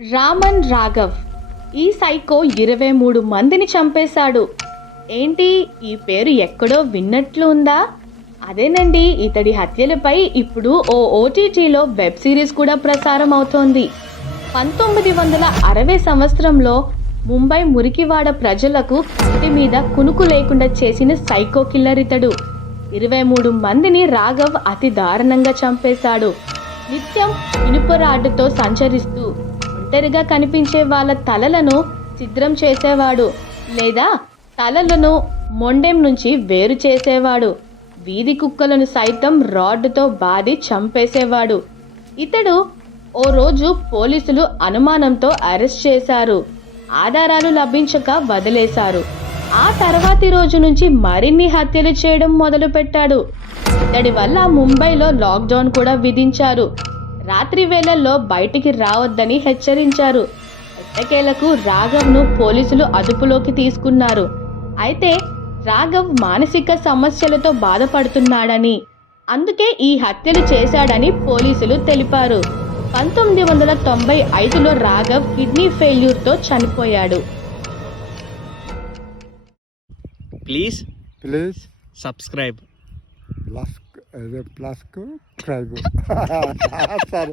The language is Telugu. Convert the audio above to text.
రామన్ రాఘవ్ ఈ సైకో 23 మందిని చంపేశాడు. ఏంటి ఈ పేరు ఎక్కడో విన్నట్లు ఉందా? అదేనండి, ఇతడి హత్యలపై ఇప్పుడు ఓ ఓటీటీలో వెబ్ సిరీస్ కూడా ప్రసారం అవుతోంది. 1960 సంవత్సరంలో ముంబై మురికివాడ ప్రజలకు కంటి మీద కునుకు లేకుండా చేసిన సైకో కిల్లర్ ఇతడు. 23 మందిని రాఘవ్ అతి దారుణంగా చంపేశాడు. నిత్యం ఇనుప రాడ్డుతో సంచరిస్తూ ఒంటరిగా కనిపించే వాళ్ళ తలలను ఛిద్రం చేసేవాడు, లేదా తలలను మొండెం నుంచి వేరు చేసేవాడు. వీధి కుక్కలను సైతం రాడ్డుతో బాది చంపేసేవాడు. ఇతడు ఓ రోజు పోలీసులు అనుమానంతో అరెస్ట్ చేశారు. ఆధారాలు లభించక వదిలేశారు. ఆ తర్వాతి రోజు నుంచి మరిన్ని హత్యలు చేయడం మొదలుపెట్టాడు. ఇతడి వల్ల ముంబైలో లాక్డౌన్ కూడా విధించారు. రాత్రి వేళల్లో బయటికి రావద్దని హెచ్చరించారు. ఎట్టకేలకు రాఘవ్ను పోలీసులు అదుపులోకి తీసుకున్నారు. అయితే రాఘవ్ మానసిక సమస్యలతో బాధపడుతున్నాడని, అందుకే ఈ హత్యలు చేశాడని పోలీసులు తెలిపారు. 1995లో రాఘవ్ కిడ్నీ ఫెయిల్యూర్తో చనిపోయాడు. Please subscribe. ప్లస్ ట్రైబ్ సరే